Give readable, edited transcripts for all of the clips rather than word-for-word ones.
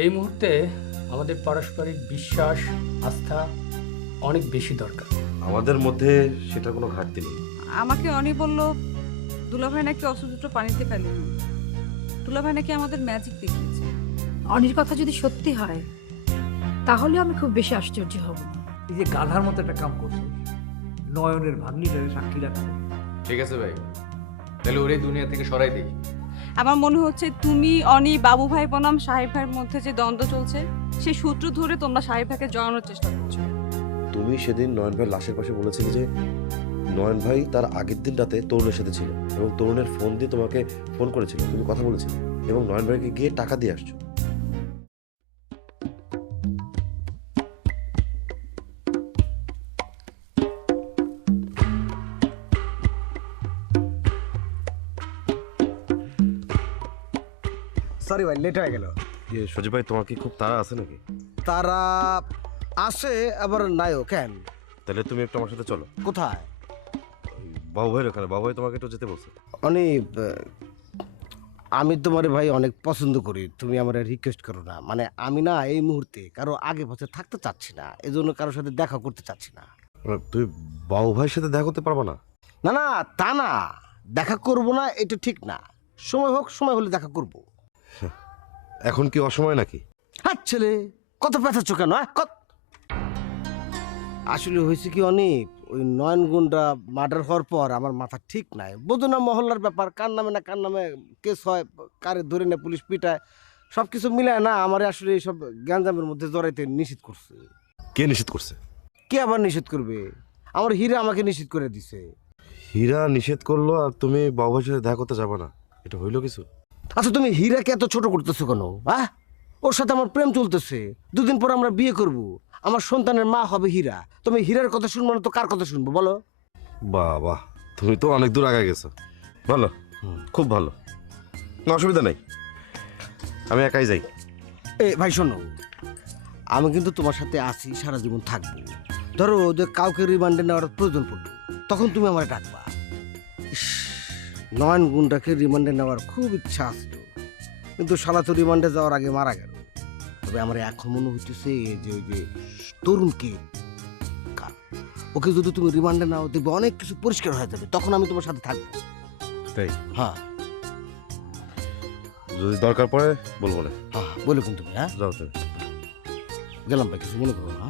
এই মুহূর্তে আমাদের পারস্পরিক বিশ্বাস, আস্থা অনেক বেশি দরকার। আমাদের মধ্যে সেটা কোনো ঘাটতি নেই। আমাকে অনি বলল দুলাভাই নাকি অসুস্থ পানিতে ফেলেন, দুলাভাই নাকি আমাদের ম্যাজিক দেখিয়েছে। অনির কথা যদি সত্যি হয় তাহলে আমি খুব বেশি আশ্চর্য হব। এই যে গাধার মতো একটা কাম করছো, নয়নের ভাগ্নিটারে সাক্ষী রাখছো। ঠিক আছে ভাই, তাহলে ওরে দুনিয়া থেকে সরাই দিই। আমার মনে হচ্ছে তুমি, অনি, বাবু ভাই বনাম সাহেব ভাইয়ের মধ্যে যে দ্বন্দ্ব চলছে সেই সূত্র ধরে তোমরা সাহেব ভাইকে জড়ানোর চেষ্টা করছো। তুমি সেদিন নয়ন ভাই লাশের পাশে বলেছিলে যে নয়ন ভাই তার আগের দিন রাতে তরুণের সাথে ছিল এবং তরুণের ফোন দিয়ে তোমাকে ফোন করেছিল, তুমি কথা বলেছিলে এবং নয়ন ভাইকে গিয়ে টাকা দিয়ে আসছো। সরি ভাই, লেট হয়ে গেল। সজীব ভাই, তোমার কি খুব তাড়া আছে নাকি? তারা আসে আবার নাইও কেন? তাহলে তুমি একটু আমার সাথে চলো। কোথায়? বাবু ভাইয়ের ওখানে। বাবু ভাই তোমাকে একটু যেতে বলছে। অনেক, আমি তোমার ভাই অনেক পছন্দ করি, তুমি আমার রিকোয়েস্ট করো না। মানে আমি না এই মুহূর্তে কারো আগে পাশে থাকতে চাচ্ছি না, এই জন্য কারোর সাথে দেখা করতে চাচ্ছি না। তুমি বাবু ভাইয়ের সাথে দেখা করতে পারবো না? না না, তা না, দেখা করব না এটা ঠিক না। সময় হোক, সময় হলে দেখা করব। এখন কি অসময় নাকি? হ্যাঁ ছেলে, কত পেঁচাচ্ছ কেন? আসলে হয়েছে কি অনেক, ওই নয়ন গুন্ডা মার্ডার হওয়ার পর আমার মাথা ঠিক নাই। বোঝো না, মহল্লার ব্যাপার, কার নামে না কার নামে কেস হয়, কারে ধরে না পুলিশ পিটায়, সব কিছু মিলায় না আমার আসলে এইসব গ্যাঞ্জামের মধ্যে জড়াইতে নিষেধ করছে। কে নিষেধ করছে? কে আবার নিষেধ করবে? আমার হীরা আমাকে নিষেধ করে দিছে। হীরা নিষেধ করলো আর তুমি বাবু ভাইয়ের সাথে দেখা করতে যাবে না, এটা হইলো কিছু? আচ্ছা তুমি হীরাকে এত ছোট করতেছো কেন? ওর সাথে আমার প্রেম চলতেছে, দুদিন পর আমরা বিয়ে করব, আমার সন্তানের মা হবে হীরা। তুমি হীরার কথা শুনবো না তো কার কথা শুনবো বলো? বাহ বাহ, তুমি তো অনেক দূর আগে গেছো। ভালো, খুব ভালো, কোনো অসুবিধা নেই, আমি একাই যাই। ভাই শোনো, আমি কিন্তু তোমার সাথে আছি, সারা জীবন থাকবো। ধরো যে কাউকে রিমান্ডে নেওয়ার প্রয়োজন পড়লো, তখন তুমি আমার ডাকবা। ইস, নয়ন গুন্ডাকে রিমান্ডে নেওয়ার খুব ইচ্ছা আসলো, কিন্তু শালা তো রিমান্ডে যাওয়ার আগে মারা গেল। তবে আমার এখন মনে হইতেছে যে ওই যে তরুণকে, ওকে যদি তুমি রিমান্ডে নাও দেখবে অনেক কিছু পরিষ্কার হয়ে যাবে, তখন আমি তোমার সাথে থাকবো। তাই? হ্যাঁ যদি দরকার পড়ে বলবো না। হ্যাঁ বলে কিন্তু তুমি। যাও তুমি। গেলাম ভাই, কিছু মনে করো না।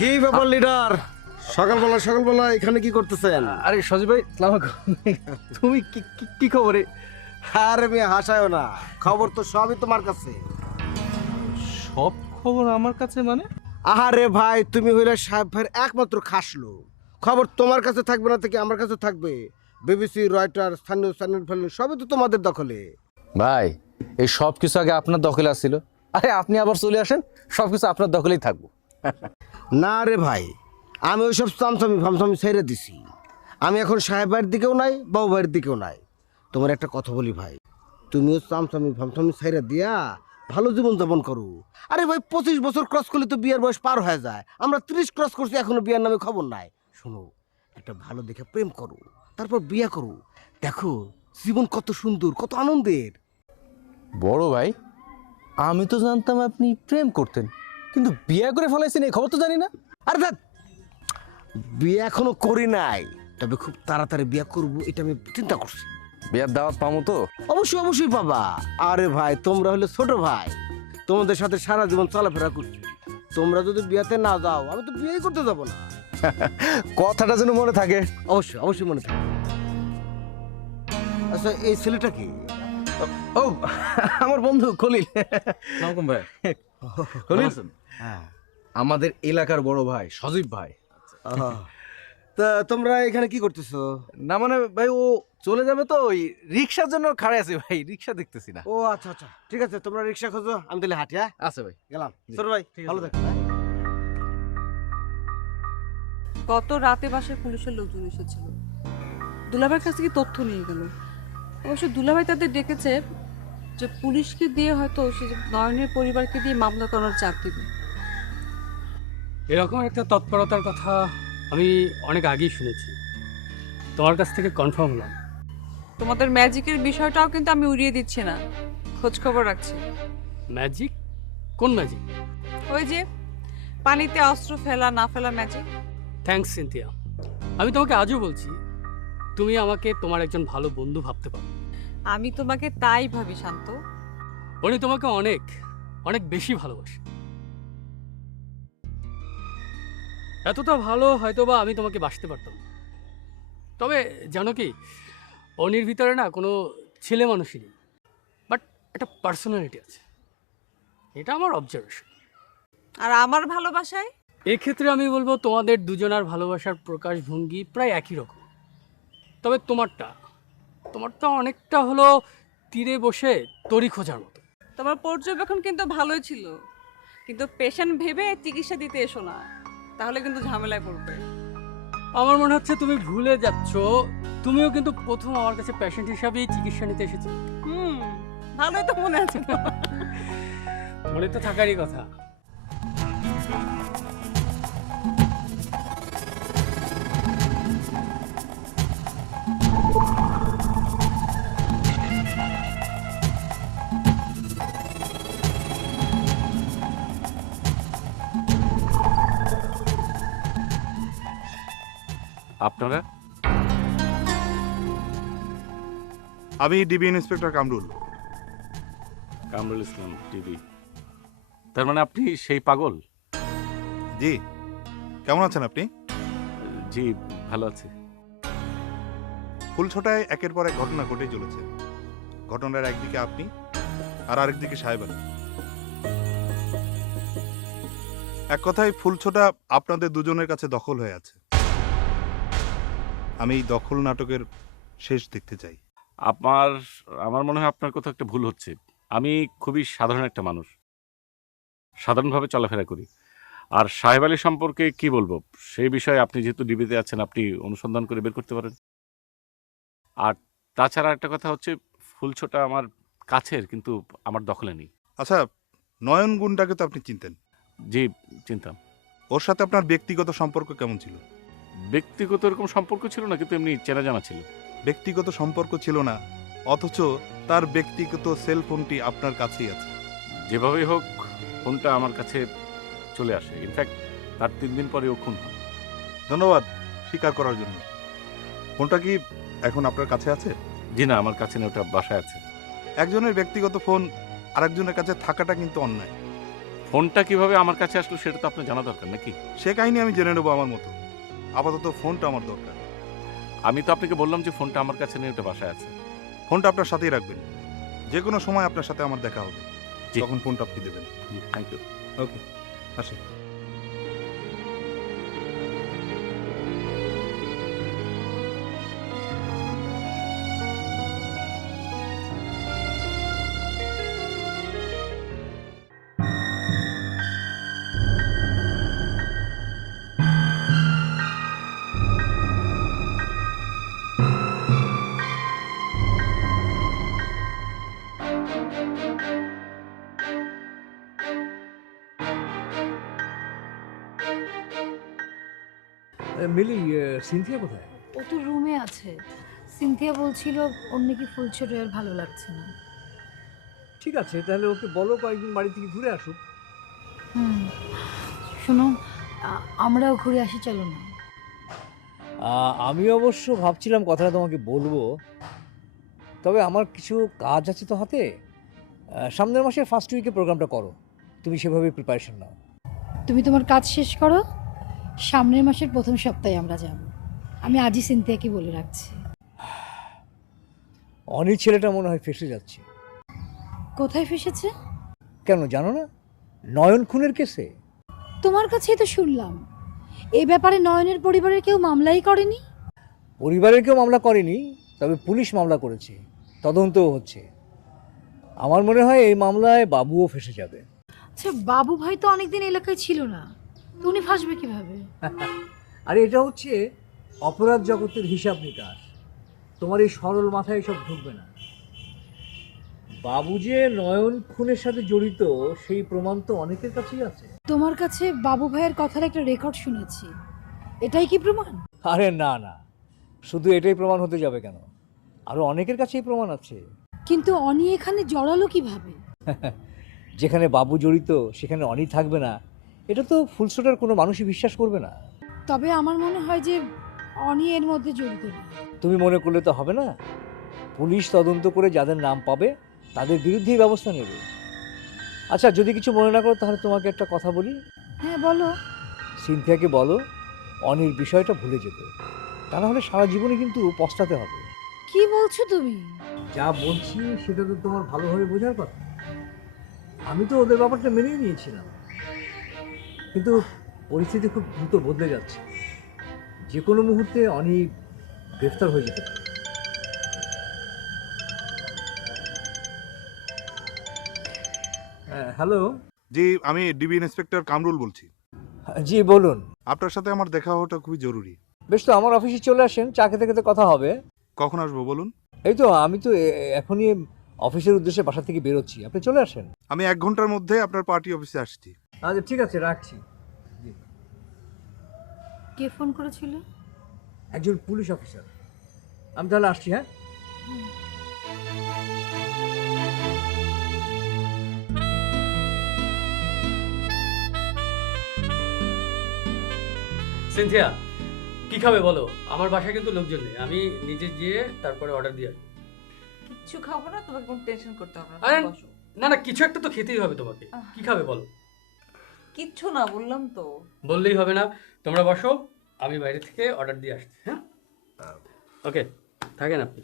কি ব্যাপার লিডার, সকালবেলা এখানে কি করতেছেন? আরে সজীব ভাই, সালাম তুমি কি খবরে? আরে মেয়ে হাসায়ও না, খবর তো সবই তোমার কাছে। সব খবর আমার কাছে মানে? আহারে ভাই, তুমি হইলে সাহেব ভাইয়ের একমাত্র খাস লোক, খবর তোমার কাছে থাকবে না থেকে আমার কাছে থাকবে। বিবিসি, রয়টার, স্থানীয় চ্যানেল ফ্যানেল সবই তো তোমাদের দখলে। ভাই, এই সব কিছু আগে আপনার দখলে আসছিল, আরে আপনি আবার চলে আসেন, সব কিছু আপনার দখলেই থাকবো। না রে ভাই, আমি ওইসব চামচামি ফামচামি ছেড়ে দিছি। আমি এখন সাহেব ভাইয়ের দিকেও নাই, বাবু ভাইয়ের দিকেও নাই। তোমার একটা কথা বলি ভাই, তুমিও চামচামি ফামচামি ছেড়ে দিয়া ভালো জীবন যাপন করো। আরে ভাই, 25 বছর ক্রস করলে তো বিয়ের বয়স পার হয়ে যায়, আমরা 30 ক্রস করছি, এখনো বিয়ের নামে খবর নাই। শোনো, একটা ভালো দেখে প্রেম করো, তারপর বিয়ে করো, দেখো জীবন কত সুন্দর, কত আনন্দের। বড় ভাই, আমি তো জানতাম আপনি প্রেম করতেন, কিন্তু বিয়ে করে ফেলাইছেন এই খবর তো জানি না। আরে দেখ, বিয়ে এখনো করি নাই, তবে খুব তাড়াতাড়ি বিয়ে করবো এটা আমি চিন্তা করছি। বিয়ের দাওয়াত পামো তো? অবশ্যই অবশ্যই পাবা। আরে ভাই, তোমরা হলে ছোট ভাই, তোমাদের সাথে সারা জীবন চলাফেরা করছি, তোমরা যদি বিয়েতে না যাও আমি তো বিয়েই করতে যাবো না। কথাটা যেন মনে থাকে। অবশ্যই অবশ্যই মনে থাকে। আচ্ছা, এই ছেলেটা কি? ও, আমার বন্ধু খলিল। সালাম ভাই। খলিল হ্যাঁ। আমাদের এলাকার বড় ভাই, সজীব ভাই। তা তোমরা এখানে কি করতেছো? না মানে ভাই ও চলে যাবে তো ওই রিক্সার জন্য খাড়াই আছি ভাই, রিক্সা দেখতেছি না। ও আচ্ছা আচ্ছা, ঠিক আছে, তোমরা রিক্সা খোঁজো, আমি তাহলে হাঁটি। হ্যাঁ, আচ্ছা ভাই। গেলাম। জি। ছোট ভাই, ঠিক আছে ভালো ভাই। থাকো। হ্যাঁ? গত রাতে বাসায় পুলিশের লোকজন এসেছিল, দুলাভাইয়ের কাছ থেকে তথ্য নিয়ে গেল। অবশ্য দুলাভাই তাদের ডেকেছে যে পুলিশকে দিয়ে হয়তো সে নয়নের পরিবারকে দিয়ে মামলা করার চাপ দিবে। এরকম একটা তৎপরতার কথা আমি অনেক আগেই শুনেছি, তোমার কাছ থেকে কনফার্ম হলাম। তোমাদের ম্যাজিকের বিষয়টাও কিন্তু আমি উড়িয়ে দিচ্ছি না, খোঁজ খবর রাখছি। ম্যাজিক? কোন ম্যাজিক? ওই যে পানিতে অস্ত্র ফেলা না ফেলা ম্যাজিক। Thanks Cynthia. আমি তোমাকে আজও বলছি, তুমি আমাকে তোমার একজন ভালো বন্ধু ভাবতে পারো। আমি তোমাকে তাই ভাবি শান্ত। উনি তোমাকে অনেক অনেক বেশি ভালোবাসে। এতটা ভালো হয়তোবা আমি তোমাকে বাসতে পারতাম না। তবে জানো কি, অনির ভিতরে না কোনো ছেলে মানুষই নেই, বাট একটা পার্সোনালিটি আছে। এটা আমার অবজারভেশন। আর আমার ভালোবাসায় এক্ষেত্রে আমি বলবো তোমাদের দুজনার ভালোবাসার প্রকাশভঙ্গি প্রায় একই রকম। তবে তোমারটা অনেকটা হলো তীরে বসে তরি খোঁজার মতো। তোমার পর্যবেক্ষণ কিন্তু ভালোই ছিল, কিন্তু পেশেন্ট ভেবে চিকিৎসা দিতে এসো না, তাহলে কিন্তু ঝামেলায় পড়বে। আমার মনে হচ্ছে তুমি ভুলে যাচ্ছ, তুমিও কিন্তু প্রথম আমার কাছে পেশেন্ট হিসাবেই চিকিৎসা নিতে এসেছো। ভালোই তো মনে আছে। মনে তো থাকারই কথা। আপনারা? আমি DB inspector Kamrul. Kamrul Islam, TV. তার মানে আপনি সেই পাগল? জি, কেমন আছেন আপনি? জি, ভালো আছে। ফুলছটায় একের পর এক ঘটনা ঘটে চলেছে। ঘটনার একদিকে আপনি আর আরেকদিকে সাহেব আলী। এক কথায় ফুলছটা আপনাদের দুজনের কাছে দখল হয়ে আছে। আমি এই দখল নাটকের শেষ দেখতে চাই। আমার মনে হয় আপনার কোথাও একটা ভুল হচ্ছে। আমি খুবই সাধারণ একটা মানুষ, সাধারণভাবে চলাফেরা করি। আর সাহেব আলী সম্পর্কে কি বলবো, সেই বিষয়ে আপনি যেহেতু ডিবিতে আছেন, আপনি অনুসন্ধান করে বের করতে পারেন। আর তাছাড়া একটা কথা হচ্ছে, ফুলছোটা আমার কাছের, কিন্তু আমার দখলে নেই। আচ্ছা, নয়ন গুণটাকে তো আপনি চিনতেন? জি, চিনতাম। ওর সাথে আপনার ব্যক্তিগত সম্পর্ক কেমন ছিল? ব্যক্তিগত এরকম সম্পর্ক ছিল না, কিন্তু এমনি চেনা জানা ছিল। ব্যক্তিগত সম্পর্ক ছিল না, অথচ তার ব্যক্তিগত সেল ফোনটি আপনার কাছেই আছে। যেভাবেই হোক ফোনটা আমার কাছে চলে আসে। ইনফ্যাক্ট তার 3 দিন পরে ও খুন হয়। ধন্যবাদ স্বীকার করার জন্য। ফোনটা কি এখন আপনার কাছে আছে? জি না, আমার কাছে না, ওটা বাসায় আছে। একজনের ব্যক্তিগত ফোন আরেকজনের কাছে থাকাটা কিন্তু অন্যায়। ফোনটা কিভাবে আমার কাছে আসলো সেটা তো আপনার জানা দরকার নাকি? সে কাহিনী আমি জেনে নেবো আমার মতো। আপাতত ফোনটা আমার দরকার। আমি তো আপনাকে বললাম যে ফোনটা আমার কাছে নেই, ওটা বাসায় আছে। ফোনটা আপনার সাথেই রাখবেন, যে কোনো সময় আপনার সাথে আমার দেখা হবে, জি। তখন ফোনটা আপনি দেবেন। জি, থ্যাংক ইউ। ওকে, আসি। মিলি, সিনথিয়া কোথায়? ও তো রুমে আছে। সিনথিয়া বলছিল ওর নাকি ফুলছড়ি আর ভালো লাগছে না। ঠিক আছে, তাহলে ওকে বলো কয়েকদিন বাড়ি থেকে ঘুরে আসুক। শোনো, আমরাও ঘুরে আসি, চলো না? আমি অবশ্য ভাবছিলাম কথাটা তোমাকে বলবো, তবে আমার কিছু কাজ আছে তো হাতে। সামনের মাসের ফার্স্ট উইকে প্রোগ্রামটা করো, তুমি সেভাবে প্রিপারেশন নাও। তুমি তোমার কাজ শেষ করো, সামনের মাসের প্রথম সপ্তাহে আমরা যাব। আমি আজই সিনথিয়াকে বলে রাখছি। অনির ছেলেটা মনে হয় ফেসে যাচ্ছে। কোথায় ফেসেছে? কেন জানো না? নয়ন খুনের কেসে। তোমার কাছেই তো শুনলাম। এ ব্যাপারে নয়নের পরিবারের কেউ মামলাই করেনি? পরিবারের কেউ মামলা করেনি, তবে পুলিশ মামলা করেছে, তদন্তও হচ্ছে। আমার মনে হয় এই মামলায় বাবুও ফেঁসে যাবে। আচ্ছা, বাবু ভাই তো অনেকদিন এলাকায় ছিল না, তো উনি ফাঁসবে কিভাবে? আর এটা হচ্ছে অপরাধ জগতের হিসাব নিকাশ। তোমার এই সরল মাথায় এসব ঢুকবে না। বাবু যে নয়ন খুনের সাথে জড়িত সেই প্রমাণ তো অনেকের কাছেই আছে। তোমার কাছে বাবু ভাইয়ের কথার একটা রেকর্ড শুনেছি, এটাই কি প্রমাণ? আরে না না, শুধু এটাই প্রমাণ হতে যাবে কেন? আরো অনেকের কাছেই প্রমাণ আছে। কিন্তু অনি এখানে জড়ালো কিভাবে? যেখানে বাবু জড়িত সেখানে অনি থাকবে না, এটা তো ফুলসোটার কোনো মানুষই বিশ্বাস করবে না। তবে আমার মনে হয় যে অনি এর মধ্যে জড়িত না। তুমি মনে করলে তো হবে না। পুলিশ তদন্ত করে যাদের নাম পাবে তাদের বিরুদ্ধেই ব্যবস্থা নেবে। আচ্ছা, যদি কিছু মনে না করো তাহলে তোমাকে একটা কথা বলি। হ্যাঁ বলো। সিনথিয়াকে বলো অনির বিষয়টা ভুলে যেতে, তা না হলে সারা জীবনে কিন্তু পস্তাতে হবে। কি বলছো তুমি? যা বলছি সেটা তো তোমার ভালোভাবে বোঝার কথা। আমি তো ওদের ব্যাপারটা মেনেই নিয়েছিলাম, কিন্তু পরিস্থিতি খুব দ্রুত বদলে যাচ্ছে। যে কোনো মুহূর্তে অনি গ্রেফতার হয়ে যেতে পারে। হ্যালো। জি, আমি ডিবি ইন্সপেক্টর কামরুল বলছি। জি বলুন। আপনার সাথে আমার দেখা হওয়াটা খুবই জরুরি। বেশ, তো আমার অফিসে চলে আসেন, চা খেতে খেতে কথা হবে। কখন আসবো বলুন? এই তো আমি তো এখনই অফিসের উদ্দেশ্যে বাসা থেকে বেরোচ্ছি, আপনি চলে আসেন। আমি 1 ঘন্টার মধ্যে আপনার পার্টি অফিসে আসছি। আচ্ছা ঠিক আছে, রাখছি। কে ফোন করেছিল? একজন পুলিশ অফিসার। আমি তাহলে আসছি। হ্যাঁ, সিনথিয়া, কি খাবে বলো? আমার বাসায় কিন্তু লোকজন নেই, আমি নিজে গিয়ে তারপরে অর্ডার দিয়ে আসবো। কিচ্ছু খাবো না, তোমাকে কোনো টেনশন করতে হবে না, আরে তুমি বসো। না না, কিছু একটা তো খেতেই হবে তোমাকে। কি খাবে বলো? কিচ্ছু না বললাম তো। বললেই হবে না, তোমরা বসো, আমি বাইরে থেকে অর্ডার দিয়ে আসছি। হ্যাঁ, ওকে, থাকেন আপনি।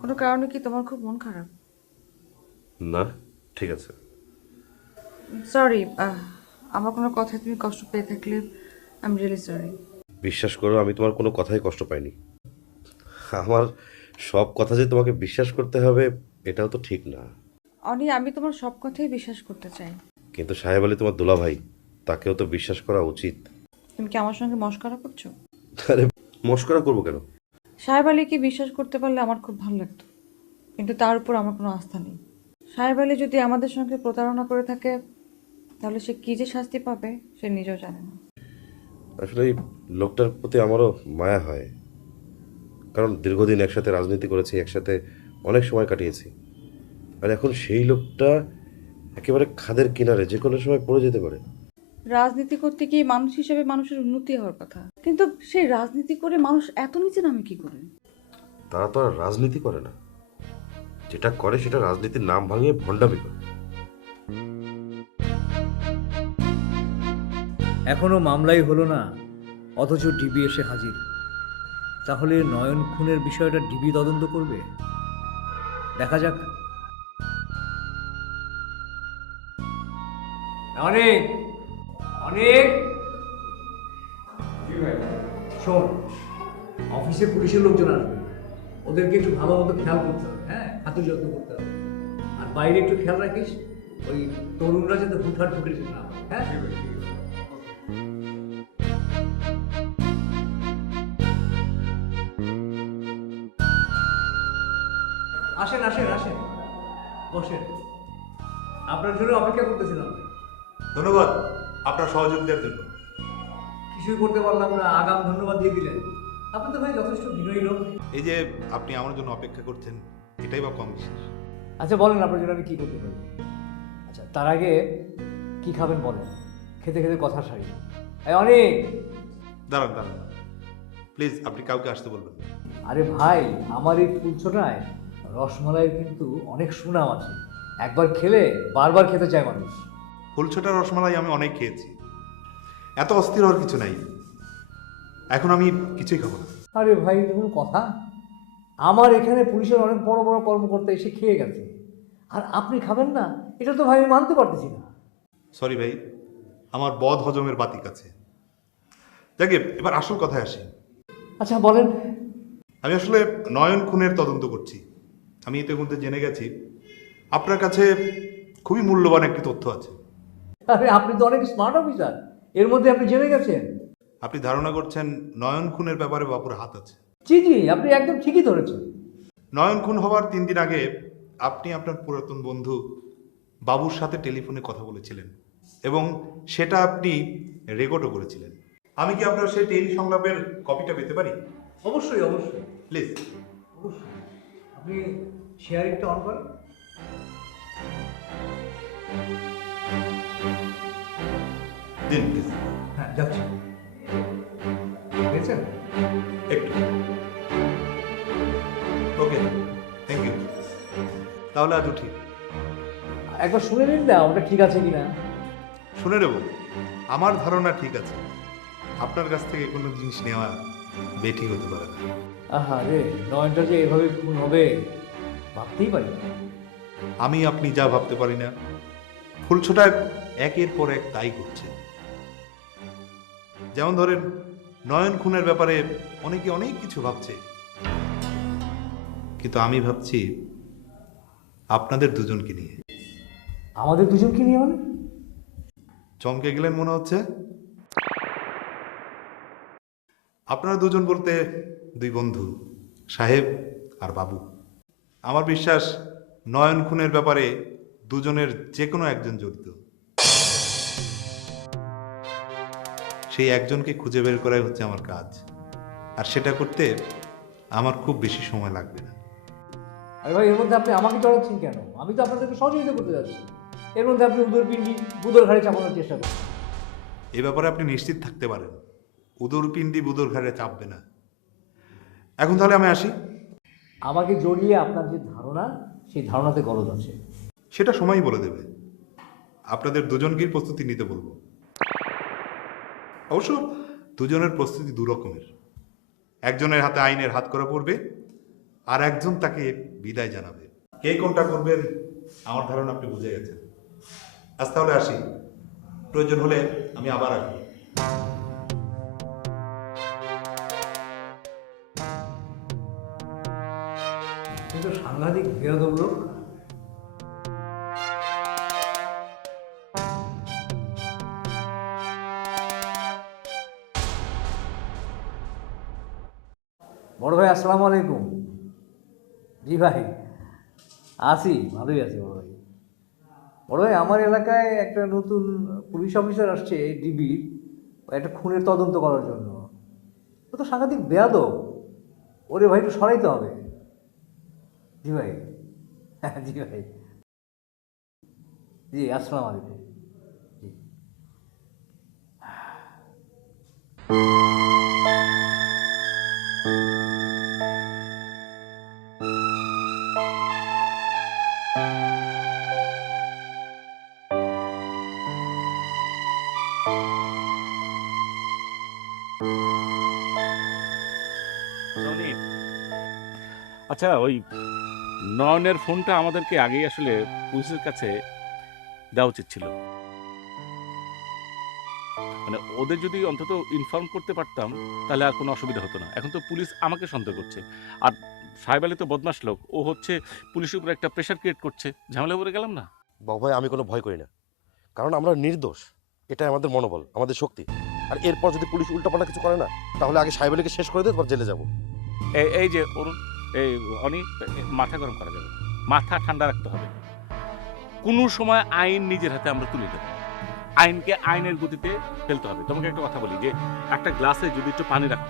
কোনো কারণে কি তোমার খুব মন খারাপ? না, ঠিক আছে। সরি, আমার কোনো কথায় তুমি কষ্ট পেয়ে থাকলে আই এম রিয়েলি সরি। বিশ্বাস করো, আমি তোমার কোনো কথাই কষ্ট পাইনি। আমার সব কথা যে তোমাকে বিশ্বাস করতে হবে এটাও তো ঠিক না। অনি, আমি তোমার সব কথাই বিশ্বাস করতে চাই, কিন্তু সাহেব আলী তোমার দুলাভাই, তাকেও তো বিশ্বাস করা উচিত। তুমি কি আমার সঙ্গে মশকরা করছো? আরে মস্করা করবো কেন? সাহেব আলীকে বিশ্বাস করতে পারলে আমার খুব ভালো লাগতো, কিন্তু তার উপর আমার কোনো আস্থা নেই। সাহেব আলী যদি আমাদের সঙ্গে প্রতারণা করে থাকে তাহলে সে কী যে শাস্তি পাবে সে নিজেও জানে না। আসলে এই লোকটার প্রতি আমারও মায়া হয়, কারণ দীর্ঘদিন একসাথে রাজনীতি করেছি, একসাথে অনেক সময় কাটিয়েছি। আর এখন সেই লোকটা একেবারে খাদের কিনারে, যে কোনো সময় পড়ে যেতে পারে। রাজনীতি করতে গিয়ে মানুষ হিসেবে মানুষের উন্নতি হওয়ার কথা, কিন্তু সেই রাজনীতি করে মানুষ এত নিচে নামে কি করে? তারা তো আর রাজনীতি করে না, যেটা করে সেটা রাজনীতির নাম ভাঙিয়ে ভণ্ডামি করে। এখনো মামলাই হলো না, অথচ ডিবি এসে হাজির। তাহলে নয়ন খুনের বিষয়টা ডিবি তদন্ত করবে, দেখা যাক। অনেক অনেক শোন, অফিসে পুলিশের লোকজন আসবে, ওদেরকে একটু ভালো মতো খেয়াল করতে হবে। হ্যাঁ, খাতির যত্ন করতে হবে। আর বাইরে একটু খেয়াল রাখিস, ওই তরুণরা যাতে হুটহাট ঢুকে যেতে না পারে। হ্যাঁ, আসেন আসেন আসেন, বসেন। আপনার জন্য অপেক্ষা করতেছিলাম। ধন্যবাদ আপনার সহযোগিতার জন্য। কিছুই করতে পারলাম না, আগাম ধন্যবাদ দিয়ে দিলেন। আপনি তো ভাই যথেষ্ট বিনয়ী লোক। এই যে আপনি আমার জন্য অপেক্ষা করছেন, এটাই বা কম বিশেষ। আচ্ছা বলেন, আপনার জন্য আমি কি করতে পারি? আচ্ছা, তার আগে কি খাবেন বলেন, খেতে খেতে কথা সারি। অনেক দাঁড়ান দাঁড়ান, প্লিজ আপনি কাউকে আসতে বলবেন না। আরে ভাই, আমার এই ফুলছোটায় রসমালাইয়ের কিন্তু অনেক সুনাম আছে, একবার খেলে বারবার খেতে চায় মানুষ। ফুলছোটা রসমালাই আমি অনেক খেয়েছি, এত অস্থির হওয়ার কিছু নাই। এখন আমি কিছুই খাবো না। আরে ভাই, এটা কোনো কথা? আমার এখানে পুলিশের অনেক বড় বড় কর্মকর্তা এসে খেয়ে গেছে, আর আপনি খাবেন না, এটা তো ভাই আমি মানতে পারতেছি না। সরি ভাই, আমার বদ হজমের বাতিক আছে। যাকে এবার আসল কথায় আসি। আচ্ছা বলেন। আমি আসলে নয়ন খুনের তদন্ত করছি। আমি ইতিমধ্যে জেনে গেছি আপনার কাছে খুবই মূল্যবান একটি তথ্য আছে। আরে আপনি তো অনেক স্মার্ট অফিসার, এর মধ্যে আপনি জেনে গেছেন। আপনি ধারণা করছেন নয়ন খুনের ব্যাপারে বাপুর হাত আছে। জি জি, আপনি একদম ঠিকই ধরেছেন। নয়ন খুন হওয়ার 3 দিন আগে আপনি আপনার পুরাতন বন্ধু বাবুর সাথে টেলিফোনে কথা বলেছিলেন এবং সেটা আপনি রেকর্ডও করেছিলেন। আমি কি আপনার সেই টেলি সংলাপের কপিটা পেতে পারি? অবশ্যই অবশ্যই প্লিজ। অবশ্যই। আপনি শেয়ারিংটা অন করেন। দিন প্লিজ। হ্যাঁ যাচ্ছি। পেয়েছেন? একটু। ওকে, থ্যাংক ইউ। তাহলে আজ উঠি। একবার শুনে নিন না ওটা ঠিক আছে কিনা। শুনে নেব। আমার ধারণা ঠিক আছে। আপনার কাছ থেকে কোনো জিনিস নেওয়া বেঠিক হতে পারে না। আহা রে, নয়নটা যে এভাবে খুন হবে ভাবতেই পারি না। আমি আপনি যা ভাবতে পারি না, ফুলছোটা একের পর এক তাই করছে। যেমন ধরেন, নয়ন খুনের ব্যাপারে অনেকে অনেক কিছু ভাবছে, কিন্তু আমি ভাবছি আপনাদের দুজনকে নিয়ে। আমাদের দুজনকে নিয়ে মানে? চমকে গেলেন মনে হচ্ছে। আপনারা দুজন বলতে দুই বন্ধু, সাহেব আর বাবু। আমার বিশ্বাস নয়ন খুনের ব্যাপারে দুজনের যে কোনো একজন জড়িত। সেই একজনকে খুঁজে বের করাই হচ্ছে আমার কাজ, আর সেটা করতে আমার খুব বেশি সময় লাগবে না। আরে ভাই, এর মধ্যে আপনি আমাকে জড়াচ্ছেন কেন? আমি তো আপনাদেরকে সহযোগিতা করতে যাচ্ছি। এর মধ্যে আপনি উদর পিন্ডি বুদর ঘাড়ে চাপানোর চেষ্টা করছেন। এ ব্যাপারে আপনি নিশ্চিত থাকতে পারেন, উদর পিণ্ডি বুদর ঘাড়ে চাপবে না। এখন তাহলে আমি আসি। আমাকে জড়িয়ে আপনার যে ধারণা, সেই ধারণাতে গলদ আছে। সেটা সময়ই বলে দেবে। আপনাদের দুজনকেই প্রস্তুতি নিতে বলবো। অবশ্য দুজনের প্রস্তুতি দু রকমের। একজনের হাতে আইনের হাত করা পড়বে, আর একজন তাকে বিদায় জানাবে। কে কোনটা করবেন আমার ধারণা আপনি বুঝে গেছেন। আজ তাহলে আসি, প্রয়োজন হলে আমি আবার আসবো। কিন্তু সাংঘাতিক বেয়াদব লোক। বড় ভাই আসসালামু আলাইকুম। জি ভাই, আছি, ভালোই আছি বড় ভাই। বড় ভাই, আমার এলাকায় একটা নতুন পুলিশ অফিসার আসছে ডিবির, একটা খুনের তদন্ত করার জন্য। ও তো সাংঘাতিক বেয়াদব। ওরে ভাই একটু সরাইতে হবে। জি ভাই। হ্যাঁ জি ভাই। জি আসসালামু আলাইকুম। জি। জনি, আচ্ছা ওই নয়নের ফোনটা আমাদেরকে আগেই আসলে পুলিশের কাছে দেওয়া উচিত ছিল। মানে ওদের যদি অন্তত ইনফর্ম করতে পারতাম তাহলে আর কোনো অসুবিধা হতো না। এখন তো পুলিশ আমাকে সন্দেহ করছে, আর সাহেব আলী তো বদমাশ লোক, ও হচ্ছে পুলিশের উপর একটা প্রেশার ক্রিয়েট করছে। ঝামেলা করে গেলাম না? বাবু ভাই, আমি কোনো ভয় করি না, কারণ আমরা নির্দোষ। এটাই আমাদের মনোবল, আমাদের শক্তি। আর এরপর যদি পুলিশ উল্টাপাল্টা কিছু করে না, তাহলে আগে সাহেব আলীকে শেষ করে দিয়ে তারপর জেলে যাবো। এই যে অরুণ, এই অনি, মাথা গরম করা যাবে না। মাথা ঠান্ডা রাখতে হবে। কোনো সময় আইন নিজের হাতে আমরা তুলে দেবো। আইনকে আইনের গতিতে ফেলতে হবে। তোমাকে একটা কথা বলি, যে একটা গ্লাসে যদি একটু পানি রাখো,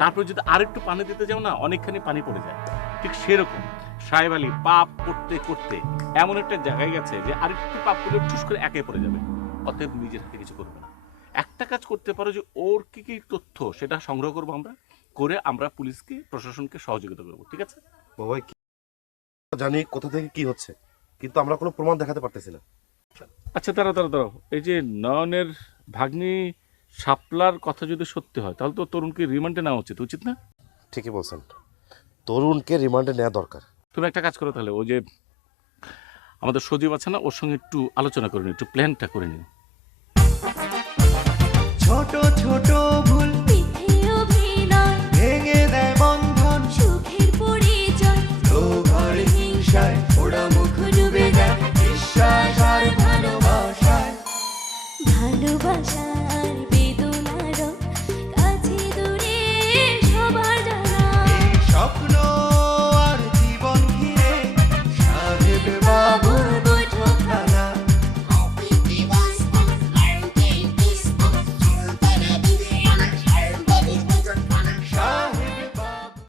তারপর যদি আরেকটু পানি দিতে যাও না, অনেকখানি পানি পড়ে যায়। ঠিক সেরকম সাহেব আলী পাপ করতে করতে এমন একটা জায়গায় গেছে যে আরেকটু পাপ করলে ঠুস করে একে পড়ে যাবে। অতএব নিজের হাতে কিছু করবে না। একটা কাজ করতে পারো, যে ওর কি কি তথ্য সেটা সংগ্রহ করবো আমরা, করে আমরা পুলিশকে, প্রশাসনকে সহযোগিতা করবো। ঠিক আছে বাবু ভাই, জানি কোথা থেকে কি হচ্ছে, কিন্তু আমরা কোনো প্রমাণ দেখাতে পারতেছি না। আচ্ছা দাঁড়াও, এই যে নয়নের ভাগ্নি শাপলার কথা যদি সত্যি হয়, তাহলে তো তরুণকে রিমান্ডে নেওয়া উচিত না? ঠিকই বলছেন, তরুণকে রিমান্ডে নেওয়া দরকার। তুমি একটা কাজ করো তাহলে, ওই যে আমাদের সজীব আছে না, ওর সঙ্গে একটু আলোচনা করে নিও, একটু প্ল্যানটা করে নিও। ছোট ছোট